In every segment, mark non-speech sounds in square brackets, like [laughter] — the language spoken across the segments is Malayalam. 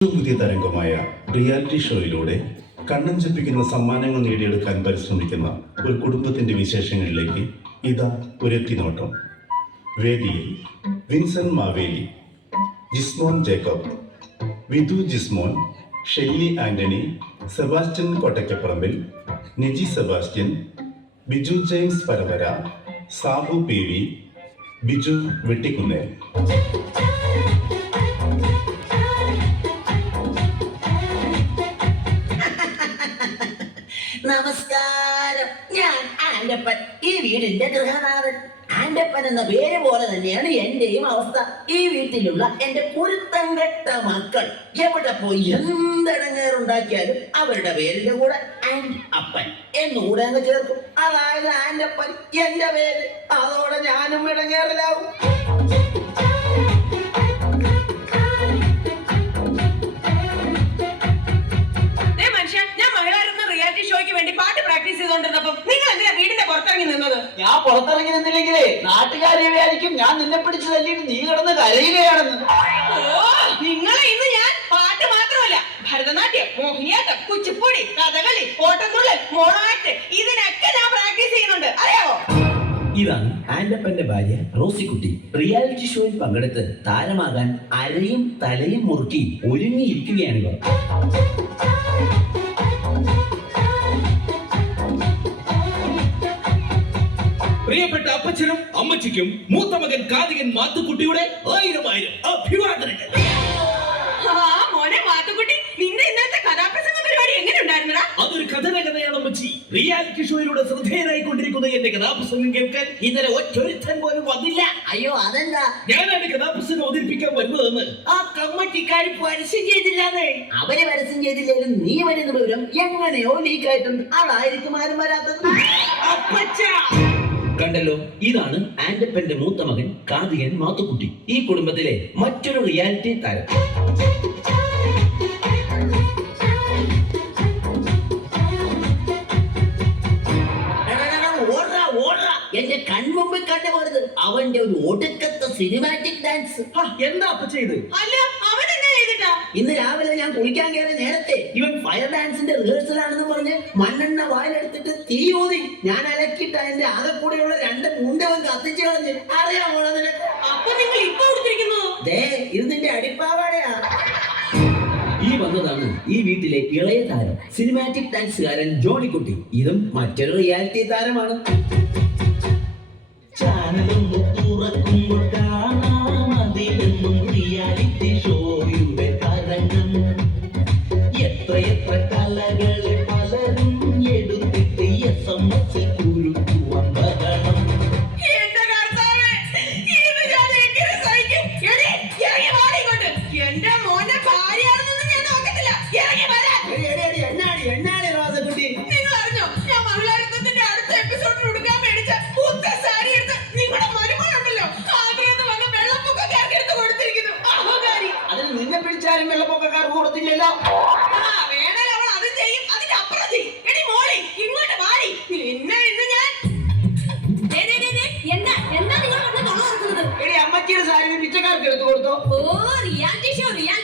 പുതിയ തരംഗമായ റിയാലിറ്റി ഷോയിലൂടെ കണ്ണഞ്ചിപ്പിക്കുന്ന സമ്മാനങ്ങൾ നേടിയെടുക്കാൻ പരിശ്രമിക്കുന്ന ഒരു കുടുംബത്തിന്റെ വിശേഷങ്ങളിലേക്ക് ഇതാ ഒരെത്തിനോട്ടം. വേദിയിൽ Vincent Maveli Jismon Jacob Vidhu Jismon Shelly Antony Sebastian Kottakkaparambil Niji Sebastian Biju James Paravara Sabu P V Biju Vettikkunnel. നമസ്കാരം. ഞാൻ ആൻഡപ്പൻ ഈ വീടിന്റെ ഗൃഹനാഥൻ. ആൻഡപ്പൻ എന്ന പേര് പോലെ തന്നെയാണ് എന്റെയും അവസ്ഥ. ഈ വീട്ടിലുള്ള എന്റെ കുരുത്തം കെട്ട മക്കൾ എവിടെ പോയി എന്തടങ്ങേറുണ്ടാക്കിയാലും അവരുടെ പേരിന്റെ കൂടെ ആൻഡ് അപ്പൻ എന്നുകൂടെ അങ്ങ് ചേർക്കും. അതായത് ആൻഡപ്പൻ എന്റെ പേര്. അതോടെ ഞാനും ഇടങ്ങേറിലാവും. ഞാൻ നിന്നെ പിടിച്ച് തല്ലിയിട്ട് നീ കിടന്ന് കരയുകയാണെന്ന്. നിങ്ങളെ ഇന്ന് ഞാൻ പാട്ട് മാത്രമല്ല. ഭരതനാട്യം മോഹിനിയാട്ടം കുച്ചിപ്പുടി കഥകളി ഓട്ടംതുള്ളൽ മോണോ ഇതിനൊക്കെ ഞാൻ പ്രാക്ടീസ് ചെയ്യുന്നുണ്ട്. അറിയാവോ? ഇതാണ് ആൻഡപ്പന്റെ ഭാര്യ റോസിക്കുട്ടി. റിയാലിറ്റി ഷോയിൽ പങ്കെടുത്ത് താരമാകാൻ അരയും തലയും മുറുക്കി ഒരുങ്ങിയിരിക്കുകയാണ് ഇവർ. പ്രിയപ്പെട്ട അപ്പച്ചനും അമ്മച്ചിക്കും മൂത്ത മകൻ കാതികൻ മാത്തുക്കുട്ടിയുടെ ആയിരം ആയിരം അഭിവാദനങ്ങൾ. മോനെ മാത്തുക്കുട്ടി നിന്റെ ഇന്നത്തെ കഥാപ്രസംഗ പരിപാടി എങ്ങനെ ഉണ്ടായിരുന്നടാ? അതൊരു കഥന കഥയാണ് അമ്മച്ചി റിയാലിറ്റി ഷോയിലൂടെ ശ്രദ്ധേയനായിക്കൊണ്ടിരിക്കുന്ന എന്റെ കഥാപ്രസംഗം കേൾക്കാൻ ഇന്നലെ ഒറ്റൊരുത്തൻ പോലും വന്നില്ല. അയ്യോ അതെന്താ? ഞാനാണ് കഥാപ്രസംഗം അവതരിപ്പിക്കാൻ വരുന്നതെന്ന്. ആ കമ്മറ്റിക്കാർ പരസ്യം ചെയ്തില്ലാന്നേ? അവരെ പരസ്യം ചെയ്തില്ലേലും നീ വരുന്ന വിവരം എങ്ങനെയോ ലീക്കായിട്ടുണ്ട് അതായിരിക്കും ആരും വരാത്തത്. അപ്പച്ച! കണ്ടല്ലോ? ഇതാണ് ആൻഡപ്പന്റെ മൂത്ത മകൻ കാതികൻ മാത്തുക്കുട്ടി. ഈ കുടുംബത്തിലെ മറ്റൊരു റിയാലിറ്റി താരം. എന്റെ കൺമുമ്പിൽ കണ്ടുപോരുത് അവന്റെ ഒരു ഒടുക്കത്തെ സിനിമാറ്റിക് ഡാൻസ് എന്താ അപ്പൊ ചെയ്ത് അല്ല അവൻ ഇന്ന് രാവിലെ ഞാൻ കുളിക്കാൻ കയറി നേരത്തെ ഇവൻ ഫയർ ഡാൻസിന്റെ റിഹേഴ്സൽ ആണെന്ന് പറഞ്ഞ് മണ്ണെണ്ണ വായിലെടുത്തിട്ട് തീ ഊതി. ഞാൻ അലക്കിട്ട് അതിന്റെ ആകെ കൂടെയുള്ള രണ്ട് മുണ്ടവൻ കത്തിച്ചു കളഞ്ഞ്. അറിയാമോ നിനക്ക് അപ്പൊ നിങ്ങൾ ഇപ്പൊ കൊടുത്തിരിക്കുന്നു? ദേ ഇത് നിന്റെ അടിപ്പാവാടയാ. ഈ വന്നതാണ് ഈ വീട്ടിലെ ഇളയ താരം സിനിമാറ്റിക് ഡാൻസുകാരൻ ജോണിക്കുട്ടി. ഇതും മറ്റൊരു റിയാലിറ്റി താരമാണ്. ചാനലും തുറക്കുമ്പോൾ കാണാം. അതിലെന്നും റിയാലിറ്റി തരംഗം എത്ര എത്ര കലകളെ തൊള്ള തുറക്കുന്നത്? എടി അമ്മച്ചിയുടെ സാരി പിച്ചക്കാർക്ക് എടുത്തു കൊടുത്തോ. ഓ റിയാലിറ്റി ഷോ റിയാലിറ്റി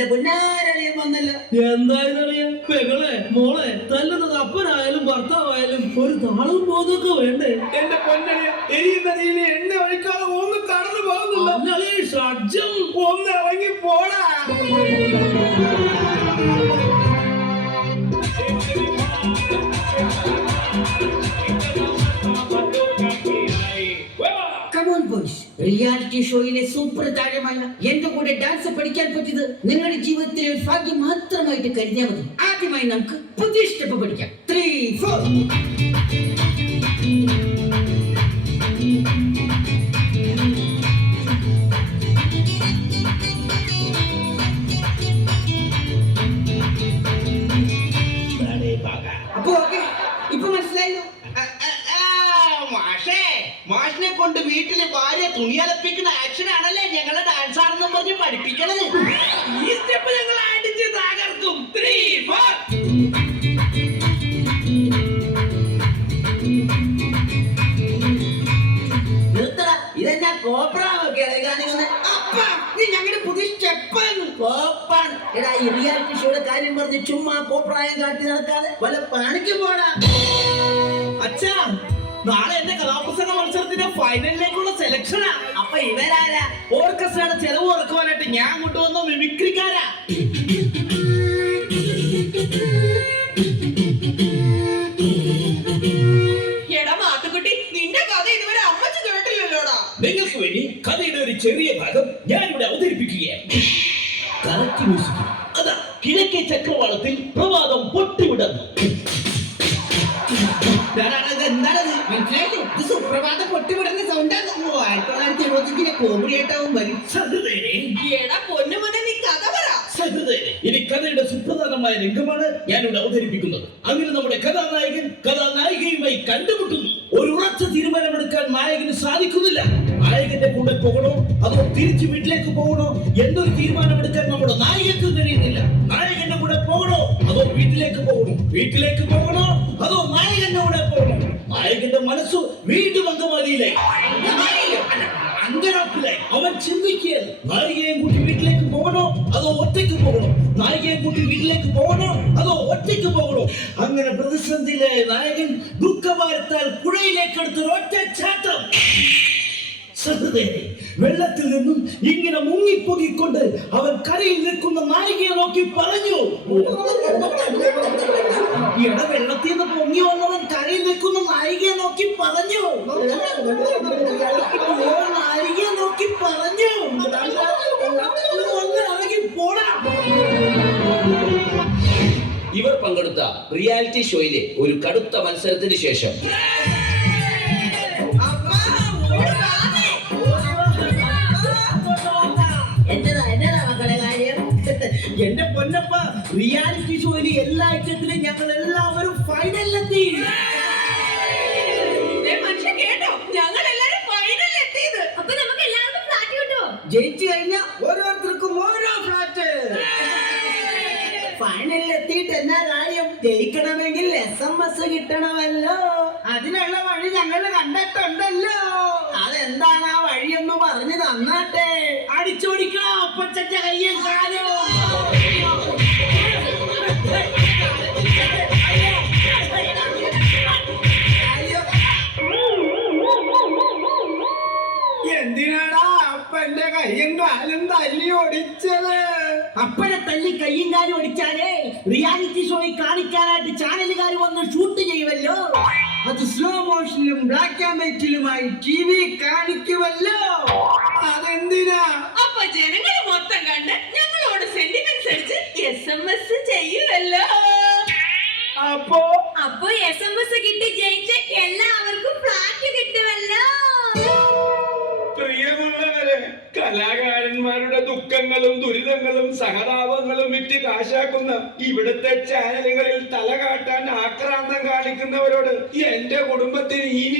എന്റെ പുന്നാരളിയും വന്നല്ലോ. എന്തായാലും പെങ്ങളെ മോളെ തല്ലുന്നത് അപ്പനായാലും ഭർത്താവായാലും ഒരു താളവും ബോധമൊക്കെ വേണ്ടേ? എന്റെ പൊന്നളിയ എരിയുന്ന നീല എണ്ണ ഒഴിക്കാതെ ഒന്നും കടന്നു പോകുന്നില്ല. ഒന്ന് ഇറങ്ങി പോടാ. റിയാലിറ്റി ഷോയിലെ സൂപ്പർ താരമായ എന്റെ കൂടെ ഡാൻസ് പഠിക്കാൻ പറ്റിയത് നിങ്ങളുടെ ജീവിതത്തിലെ ഒരു ഭാഗ്യം മാത്രമായിട്ട് കരുതിയാൽ മതി. ആദ്യമായി നമുക്ക് പുതിയ സ്റ്റെപ്പ് പഠിക്കാം. ത്രീ ഫോർ അപ്പൊ ഓക്കെ ഇപ്പൊ മനസ്സിലായല്ലോ മാഷിനെ കൊണ്ട് വീട്ടിൽ ഭാര്യ തുണിയലപ്പിക്കുന്ന ആക്ഷൻ ആണല്ലേ ഞങ്ങളെ ഡാൻസ് ആണെന്നും പറഞ്ഞ് പഠിപ്പിക്കണത്? ഈ സ്റ്റെപ്പ് ഞങ്ങൾ അടിച്ച് തകർക്കും നീ ഞങ്ങളുടെ എടാ ചുമ്മാ കോപ്രായം കാട്ടി നടക്കാതെ വല്ല പണിക്ക് പോടാ. അച്ഛാ നാളെ എന്റെ കലാപ്രസംഗ മത്സരത്തിന്റെ ഫൈനലിലേക്കുള്ള സെലക്ഷനാ അപ്പൊ ഇവരാരാ? ഓർക്കസ്ട്രയുടെ ചെലവ് കുറക്കുവാനായിട്ട് ഞാൻ അങ്ങോട്ട് കൊണ്ടുവന്ന മിമിക്രിക്കാരാ. നിങ്ങൾക്ക് വേണ്ടി കഥയുടെ ഒരു ചെറിയ ഭാഗം ഞാനിവിടെ അവതരിപ്പിക്കുകയാണ്. സഹൃദയനെ. എടാ പൊന്നുമോനെ നീ കഥ പറ. സഹൃദയനെ ഇനി കഥയുടെ സുപ്രധാനമായ രംഗമാണ് ഞാനിവിടെ അവതരിപ്പിക്കുന്നത്. അങ്ങനെ നമ്മുടെ കഥാനായകൻ കഥാനായികയുമായി കണ്ടുമുട്ടുന്നു. ഒരു ഉറച്ച തീരുമാനമെടുക്കാൻ നായകന് സാധിക്കുന്നില്ല. നായകന്റെ കൂടെ പോകണോ? അതോ തിരിച്ചു വീട്ടിലേക്ക് പോകണോ? എന്നൊരു തീരുമാനമെടുക്കാൻ നമ്മുടെ നായകക്ക് കഴിയുന്നില്ല. നായകന്റെ കൂടെ പോകണോ? അതോ വീട്ടിലേക്ക് പോകണോ? വീട്ടിലേക്ക് പോകണോ? അല്ല, അവൻ ചിന്തിക്കുകയാണ് നായികയെ കൂട്ടി വീട്ടിലേക്ക് പോകണോ അതോ ഒറ്റയ്ക്ക് പോകണോ? നായികയെ കൂട്ടി വീട്ടിലേക്ക് പോകണോ അതോ ഒറ്റയ്ക്ക് പോകണോ? അങ്ങനെ പ്രതിസന്ധിയിലായ നായകൻ ദുഃഖഭാരത്താൽ പുഴയിലേക്ക് എടുത്തൊരു ഒറ്റ ചാട്ടം. വെള്ളത്തിൽ നിന്നും ഇങ്ങനെ മുങ്ങിപ്പൊങ്ങിക്കൊണ്ട് അവൻ കരയിൽ നിൽക്കുന്ന നായികയെ നോക്കി പറഞ്ഞു ഇട വെള്ളത്തിൽ നിന്ന് പൊങ്ങി വന്നവൻ കരയിൽ നിൽക്കുന്ന നായികയെ നോക്കി പറഞ്ഞു. [laughs] പറഞ്ഞു ഇവർ പങ്കെടുത്ത റിയാലിറ്റി ഷോയിലെ ഒരു കടുത്ത മത്സരത്തിന് ശേഷം എന്റെ പൊന്നപ്പ റിയാലിറ്റി ഷോയിൽ എല്ലാ ഐറ്റത്തിലും ഞങ്ങൾ എല്ലാവരും ഫൈനലിലെത്തി ജയിച്ചു കഴിഞ്ഞാൽ ഓരോരുത്തർക്കും ഓരോ ഫ്ലാറ്റ്. ഫൈനലിൽ എത്തിയിട്ട് എന്നാ കാര്യം? ജയിക്കണമെങ്കിൽ എസ് എം എസ് കിട്ടണമല്ലോ. അതിനുള്ള വഴി ഞങ്ങൾ കണ്ടിട്ടുണ്ടല്ലോ. അതെന്താണ് ആ വഴിയൊന്ന് പറഞ്ഞു തന്നാട്ടെ. അടിച്ചോടിക്കണം അപ്പച്ചന്റെ കയ്യും കാലും. കാലും തല്ലി ഒടിച്ചത് അപ്പനെ തല്ലി കയ്യും കാലും ഒടിച്ചാലേ റിയാലിറ്റി ഷോയിൽ കാണിക്കാനായിട്ട് ചാനലുകാർ വന്ന് ഷൂട്ട് ചെയ്യുമല്ലോ അത് സ്ലോ മോഷനിലും ബ്ലാക്ക് ആൻഡ് വൈറ്റിലുമായി ടി വി കാണിക്കുമല്ലോ അതെന്തിനാ? അപ്പൊ ജനങ്ങൾ മൊത്തം കണ്ട് ഞങ്ങളോട് സെന്റിമെന്റ്സ് അടിച്ച് എസ് എം എസ് ചെയ്യുമല്ലോ അപ്പോ? അപ്പൊ എസ് എം എസ് കിട്ടി ജയിച്ച എല്ലാവർക്കും ഫ്ലാറ്റ് കിട്ടുമല്ലോ പ്രിയമുള്ളവരെ കലാകാരന്മാരുടെ ദുഃഖങ്ങളും ദുരിതങ്ങളും സഹതാപങ്ങളും വിറ്റ് കാശാക്കുന്ന ഇവിടുത്തെ ചാനലുകളിൽ തല കാട്ടാൻ ആക്രാന്തം കാണിക്കുന്നവരോട് എന്റെ കുടുംബത്തിന് ഇനി